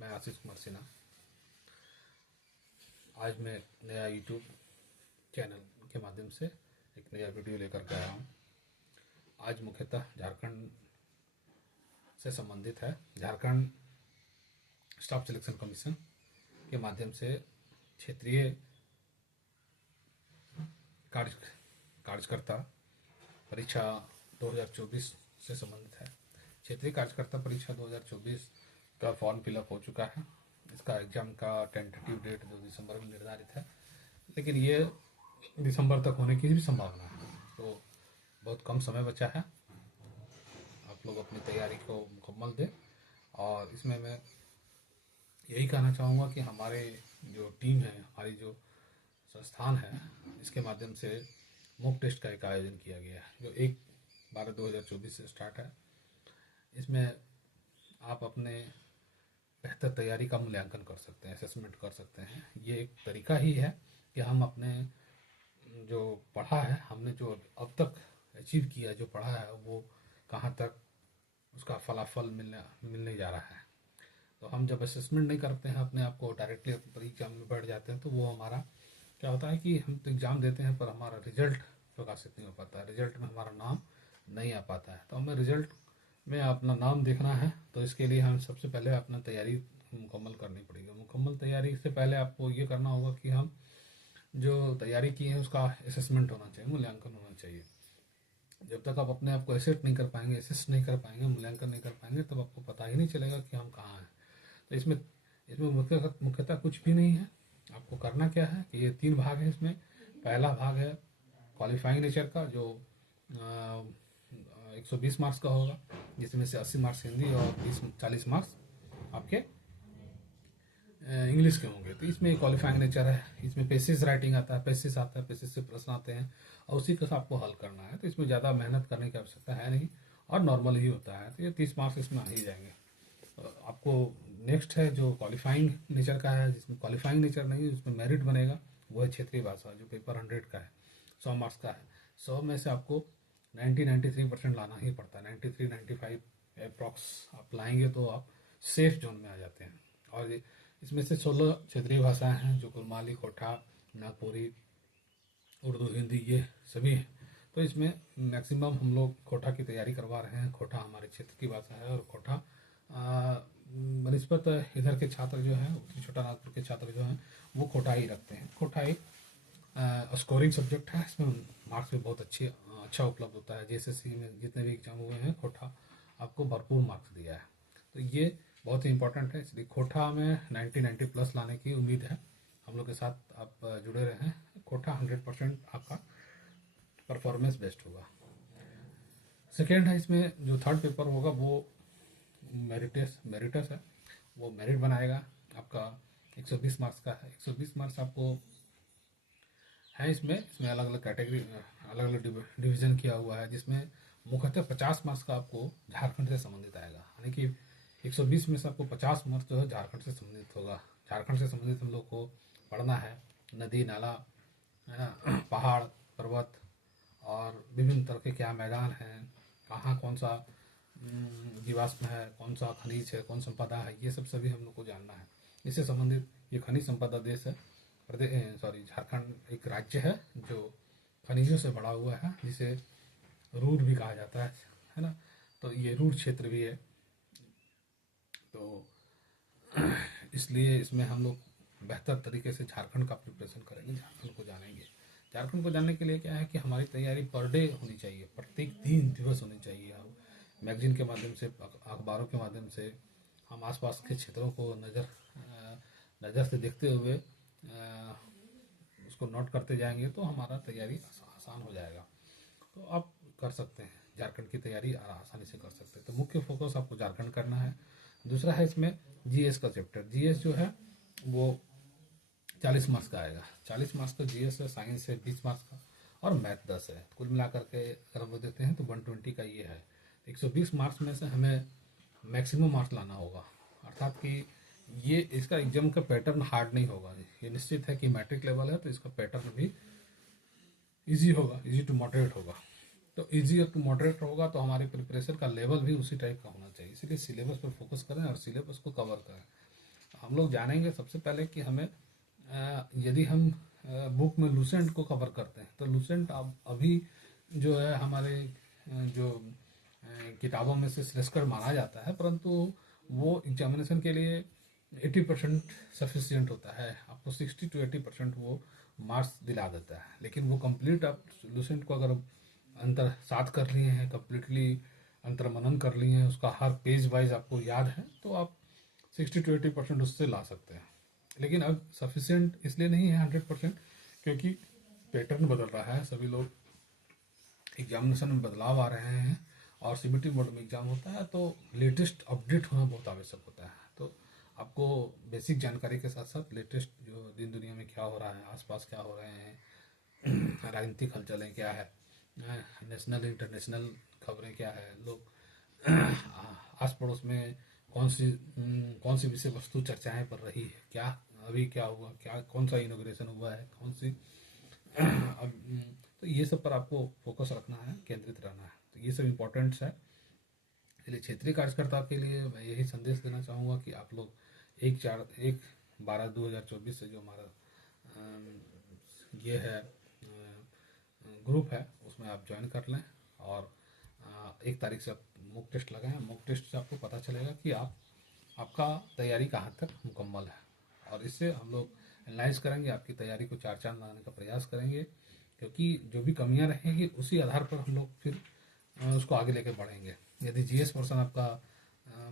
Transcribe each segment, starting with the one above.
मैं आशीष कुमार सिन्हा। आज मैं एक नया यूट्यूब चैनल के माध्यम से एक नया वीडियो लेकर के आया हूँ। आज मुख्यतः झारखंड से संबंधित है। झारखंड स्टाफ सिलेक्शन कमीशन के माध्यम से क्षेत्रीय कार्यकर्ता परीक्षा 2024 से संबंधित है। क्षेत्रीय कार्यकर्ता परीक्षा 2024 का फॉर्म फिलअप हो चुका है। इसका एग्ज़ाम का टेंटेटिव डेट 2 दिसंबर में निर्धारित है, लेकिन ये दिसंबर तक होने की भी संभावना है। तो बहुत कम समय बचा है। आप लोग अपनी तैयारी को मुकम्मल दें। और इसमें मैं यही कहना चाहूँगा कि हमारे जो टीम है, हमारी जो संस्थान है, इसके माध्यम से मॉक टेस्ट का एक आयोजन किया गया है जो 1/12/2024 से स्टार्ट है। इसमें आप अपने बेहतर तैयारी का मूल्यांकन कर सकते हैं, असेसमेंट कर सकते हैं। ये एक तरीका ही है कि हम अपने जो पढ़ा है, हमने जो अब तक अचीव किया, जो पढ़ा है, वो कहाँ तक उसका फलाफल मिलने जा रहा है। तो हम जब असेसमेंट नहीं करते हैं अपने आप को, डायरेक्टली परीक्षा में बैठ जाते हैं, तो वो हमारा क्या होता है कि हम तो एग्ज़ाम देते हैं पर हमारा रिजल्ट प्रकाशित नहीं हो पाता, रिजल्ट में हमारा नाम नहीं आ पाता है। तो हमें रिजल्ट में अपना नाम देखना है, तो इसके लिए हम सबसे पहले अपना तैयारी मुकम्मल करनी पड़ेगी। मुकम्मल तैयारी से पहले आपको ये करना होगा कि हम जो तैयारी की है उसका असेसमेंट होना चाहिए, मूल्यांकन होना चाहिए। जब तक आप अपने आप को असेस नहीं कर पाएंगे, मूल्यांकन नहीं कर पाएंगे, तब आपको पता ही नहीं चलेगा कि हम कहाँ हैं। तो इसमें इसमें मुख्यतः कुछ भी नहीं है। आपको करना क्या है कि ये 3 भाग है। इसमें पहला भाग है क्वालिफाइंग नेचर का, जो 120 मार्क्स का होगा, जिसमें से 80 मार्क्स हिंदी और 40 मार्क्स आपके इंग्लिश के होंगे। तो इसमें क्वालिफाइंग नेचर है। इसमें पेसिस राइटिंग आता है, पेसिस आता है, पेसिस से प्रश्न आते हैं और उसी का आपको हल करना है। तो इसमें ज़्यादा मेहनत करने की आवश्यकता है नहीं और नॉर्मल ही होता है। तो ये 30 मार्क्स इसमें आ ही जाएंगे। तो आपको नेक्स्ट है जो क्वालिफाइंग नेचर का है, जिसमें क्वालिफाइंग नेचर नहीं, उसमें मेरिट बनेगा। वो है क्षेत्रीय भाषा, जो पेपर 100 का है, 100 मार्क्स का है। 100 में से आपको 93% लाना ही पड़ता है। 93-95 अप्रॉक्स आप लाएंगे तो आप सेफ जोन में आ जाते हैं। और इसमें से 16 क्षेत्रीय भाषाएं हैं, जो कुरमाली, खोटा, नागपुरी, उर्दू, हिंदी, ये सभी हैं। तो इसमें मैक्सिमम हम लोग खोटा की तैयारी करवा रहे हैं। खोटा हमारे क्षेत्र की भाषा है और खोटा बनिस्बत इधर के छात्र जो हैं, उत्तरी छोटा नागपुर के छात्र जो हैं, वो खोटा ही रखते हैं। खोटा एक स्कोरिंग सब्जेक्ट है। इसमें मार्क्स भी बहुत अच्छा उपलब्ध होता है। JSSC में जितने भी एग्जाम हुए हैं, खोटा आपको भरपूर मार्क्स दिया है। तो ये बहुत ही इंपॉर्टेंट है। इसलिए खोटा में 90 प्लस लाने की उम्मीद है। हम लोग के साथ आप जुड़े रहें। खोटा 100% आपका परफॉर्मेंस बेस्ट होगा। सेकेंड है, इसमें जो थर्ड पेपर होगा वो मेरिटस है। वो मेरिट बनाएगा। आपका 120 मार्क्स का है। 120 मार्क्स आपको है। इसमें अलग अलग कैटेगरी, अलग अलग डिवीज़न किया हुआ है, जिसमें मुख्यतः 50 मार्क्स का आपको झारखंड से संबंधित आएगा। यानी कि 120 में से आपको 50 मार्क्स जो है झारखंड से संबंधित होगा। झारखंड से संबंधित हम लोग को पढ़ना है। नदी नाला है ना, पहाड़ पर्वत और विभिन्न तरह के क्या मैदान हैं, कहाँ कौन सा जीवाश्म है, कौन सा खनिज है, कौन संपदा है, ये सब सभी हम लोग को जानना है। इससे संबंधित ये खनिज संपदा देश है, झारखंड एक राज्य है जो खनिजों से भरा हुआ है, जिसे रूर भी कहा जाता है ना। तो ये रूर क्षेत्र भी है। तो इसलिए इसमें हम लोग बेहतर तरीके से झारखंड का प्रिपरेशन करेंगे, झारखंड को जानेंगे। झारखंड को जानने के लिए क्या है कि हमारी तैयारी पर डे होनी चाहिए, प्रत्येक 3 दिवस होनी चाहिए। हम मैगजीन के माध्यम से, अखबारों के माध्यम से हम आसपास के क्षेत्रों को नज़र से देखते हुए उसको नोट करते जाएंगे, तो हमारा तैयारी आसान हो जाएगा। तो आप कर सकते हैं, झारखंड की तैयारी आसानी से कर सकते हैं। तो मुख्य फोकस आपको झारखंड करना है। दूसरा है इसमें GS का चैप्टर। GS जो है वो 40 मार्क्स का आएगा। 40 मार्क्स का GS है, साइंस है 20 मार्क्स का और मैथ 10 है। कुल मिलाकर के अगर हम देते हैं तो 120 का ये है। 120 मार्क्स में से हमें मैक्सिमम मार्क्स लाना होगा। अर्थात कि ये इसका एग्जाम का पैटर्न हार्ड नहीं होगा। ये निश्चित है कि मैट्रिक लेवल है, तो इसका पैटर्न भी इजी होगा, इजी टू मॉडरेट होगा। तो इजी टू मॉडरेट होगा तो हमारे प्रिपरेशन का लेवल भी उसी टाइप का होना चाहिए। इसलिए सिलेबस पर फोकस करें और सिलेबस को कवर करें। हम लोग जानेंगे सबसे पहले कि हमें यदि हम बुक में लूसेंट को कवर करते हैं तो लूसेंट अब अभी जो है हमारे जो किताबों में से श्रेष्ठकर माना जाता है, परंतु वो एग्जामिनेशन के लिए 80% सफिशियंट होता है, आपको 60 to 80% वो मार्क्स दिला देता है। लेकिन वो कंप्लीट आप लूसेंट को अगर अंतर साथ कर लिए हैं, कम्प्लीटली अंतर मनन कर लिए हैं, उसका हर पेज वाइज आपको याद है, तो आप 60 to 80% उससे ला सकते हैं। लेकिन अब सफिशियंट इसलिए नहीं है 100%, क्योंकि पैटर्न बदल रहा है, सभी लोग एग्जामिनेशन में बदलाव आ रहे हैं और सीबीटी मोड में एग्जाम होता है, तो लेटेस्ट अपडेट होना बहुत आवश्यक होता है। तो आपको बेसिक जानकारी के साथ साथ लेटेस्ट जो दिन दुनिया में क्या हो रहा है, आसपास क्या हो रहे हैं, राजनीतिक हलचलें क्या है, नेशनल इंटरनेशनल खबरें क्या है, लोग आस पड़ोस में कौन सी विषय वस्तु चर्चाएं पड़ रही है, क्या अभी क्या हुआ, क्या कौन सा इनोग्रेशन हुआ है, कौन सी अब तो ये सब पर आपको फोकस रखना है, केंद्रित रहना है। तो ये सब इम्पोर्टेंट्स है। इसलिए क्षेत्रीय कार्यकर्ता के लिए मैं यही संदेश देना चाहूँगा कि आप लोग 1/12/2024 से जो हमारा ये है ग्रुप है उसमें आप ज्वाइन कर लें, और 1 तारीख से आप मॉक टेस्ट लगाएं। मॉक टेस्ट से आपको पता चलेगा कि आपका तैयारी कहाँ तक मुकम्मल है, और इससे हम लोग एनालाइज करेंगे, आपकी तैयारी को चार चांद लगाने का प्रयास करेंगे, क्योंकि जो भी कमियां रहेंगी उसी आधार पर हम लोग फिर उसको आगे लेके बढ़ेंगे। यदि जीएस पोर्सन आपका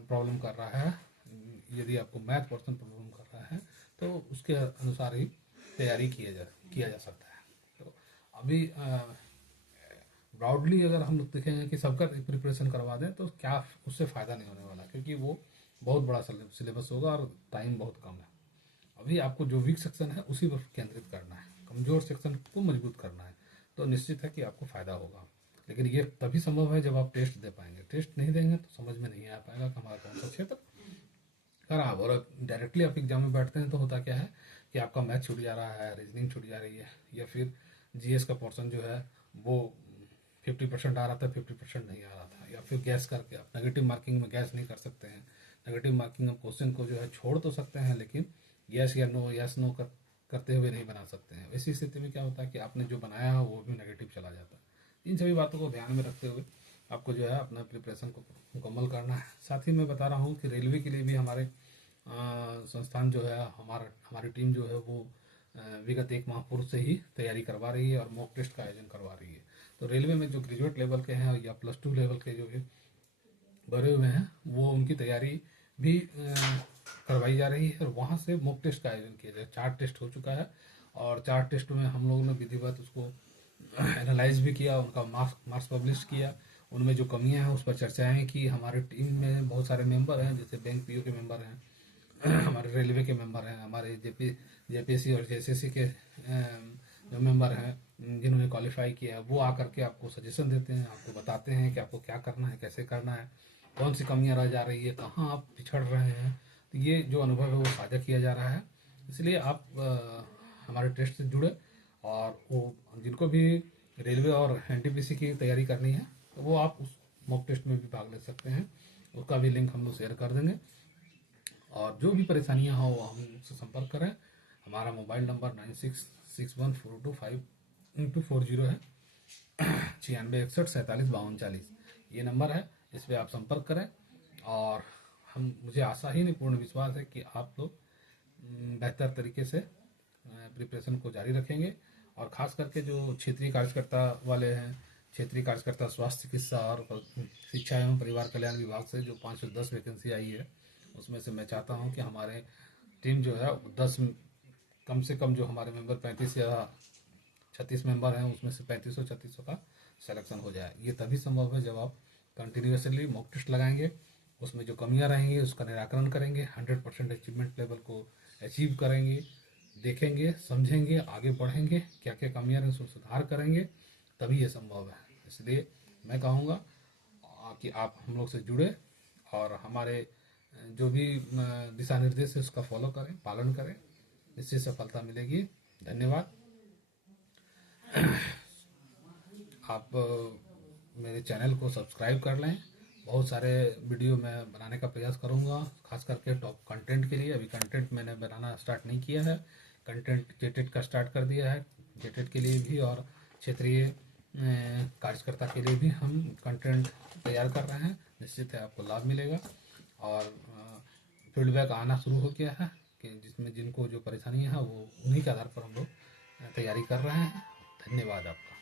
प्रॉब्लम कर रहा है, यदि आपको मैथ पोर्सन प्रॉब्लम कर रहा है, तो उसके अनुसार ही तैयारी किया जा सकता है। तो अभी ब्रॉडली अगर हम लोग देखेंगे कि सबका प्रिपरेशन करवा दें तो क्या उससे फ़ायदा नहीं होने वाला, क्योंकि वो बहुत बड़ा सिलेबस होगा और टाइम बहुत कम है। अभी आपको जो वीक सेक्शन है उसी पर केंद्रित करना है, कमजोर सेक्शन को मजबूत करना है, तो निश्चित है कि आपको फायदा होगा। लेकिन ये तभी संभव है जब आप टेस्ट दे पाएंगे। टेस्ट नहीं देंगे तो समझ में नहीं आ पाएगा कि हमारा कौन सा क्षेत्र खराब। और डायरेक्टली आप एग्जाम में बैठते हैं तो होता क्या है कि आपका मैथ छूट जा रहा है, रीजनिंग छूट जा रही है, या फिर जीएस का पोर्सन जो है वो 50% आ रहा था, 50% नहीं आ रहा था, या फिर गैस करके आप नेगेटिव मार्किंग में गैस नहीं कर सकते हैं। नेगेटिव मार्किंग में क्वेश्चन को जो है छोड़ तो सकते हैं, लेकिन यस नो करते हुए नहीं बना सकते हैं। ऐसी स्थिति में क्या होता है कि आपने जो बनाया है वो भी नेगेटिव चला जाता है। इन सभी बातों को ध्यान में रखते हुए आपको जो है अपना प्रिपरेशन को मुकम्मल करना है। साथ ही मैं बता रहा हूँ कि रेलवे के लिए भी हमारे संस्थान जो है, हमारी टीम जो है वो विगत 1 माह पूर्व से ही तैयारी करवा रही है और मॉक टेस्ट का आयोजन करवा रही है। तो रेलवे में जो ग्रेजुएट लेवल के हैं या +2 लेवल के जो भी भरे हुए हैं, वो उनकी तैयारी भी करवाई जा रही है, और वहाँ से मॉक टेस्ट का आयोजन किया जाए। 4 टेस्ट हो चुका है, और 4 टेस्ट में हम लोगों ने विधिवत उसको एनालाइज भी किया, उनका मार्क्स पब्लिश किया, उनमें जो कमियां हैं उस पर चर्चाएं की। हमारे टीम में बहुत सारे मेंबर हैं, जैसे बैंक पीओ के मेंबर हैं, हमारे रेलवे के मेंबर हैं, हमारे जेपीएससी और जेएसएससी के जो मेंबर हैं जिन्होंने क्वालिफाई किया है, वो आकर के आपको सजेशन देते हैं, आपको बताते हैं कि आपको क्या करना है, कैसे करना है, कौन सी कमियां रह जा रही है, कहाँ आप पिछड़ रहे हैं। तो ये जो अनुभव है वो साझा किया जा रहा है। इसलिए आप हमारे टेस्ट से जुड़े, और वो जिनको भी रेलवे और एनटीपीसी की तैयारी करनी है तो वो आप उस मॉक टेस्ट में भी भाग ले सकते हैं। उसका भी लिंक हम लोग शेयर कर देंगे, और जो भी परेशानियां हो वो हमसे संपर्क करें। हमारा मोबाइल नंबर 9661425240 है, 9661475240 ये नंबर है। इस पर आप संपर्क करें, और मुझे आशा ही नहीं पूर्ण विश्वास है कि आप लोग बेहतर तरीके से प्रिपरेशन को जारी रखेंगे। और खास करके जो क्षेत्रीय कार्यकर्ता वाले हैं, क्षेत्रीय कार्यकर्ता स्वास्थ्य चिकित्सा और शिक्षा एवं परिवार कल्याण विभाग से जो 510 वैकेंसी आई है, उसमें से मैं चाहता हूं कि हमारे टीम जो है 10 कम से कम, जो हमारे मेंबर 35 या 36 मेंबर हैं, उसमें से 3500-3600 का सिलेक्शन हो जाए। ये तभी संभव है जब आप कंटिन्यूसली मॉक टेस्ट लगाएंगे, उसमें जो कमियां रहेंगी उसका निराकरण करेंगे, 100% अचीवमेंट लेवल को अचीव करेंगे, देखेंगे, समझेंगे, आगे बढ़ेंगे, क्या क्या कमियां हैं उसमें सुधार करेंगे, तभी ये संभव है। इसलिए मैं कहूँगा कि आप हम लोग से जुड़े, और हमारे जो भी दिशा निर्देश है उसका फॉलो करें, पालन करें, इससे सफलता मिलेगी। धन्यवाद। आप मेरे चैनल को सब्सक्राइब कर लें, बहुत सारे वीडियो मैं बनाने का प्रयास करूँगा, खास करके टॉप कंटेंट के लिए। अभी कंटेंट मैंने बनाना स्टार्ट नहीं किया है, कंटेंट जेटेड का स्टार्ट कर दिया है। जेटेड के लिए भी और क्षेत्रीय कार्यकर्ता के लिए भी हम कंटेंट तैयार कर रहे हैं। निश्चित है आपको लाभ मिलेगा। और फीडबैक आना शुरू हो गया है कि जिसमें जिनको जो परेशानियाँ हैं वो उन्हीं के आधार पर हम लोग तैयारी कर रहे हैं। धन्यवाद आपका।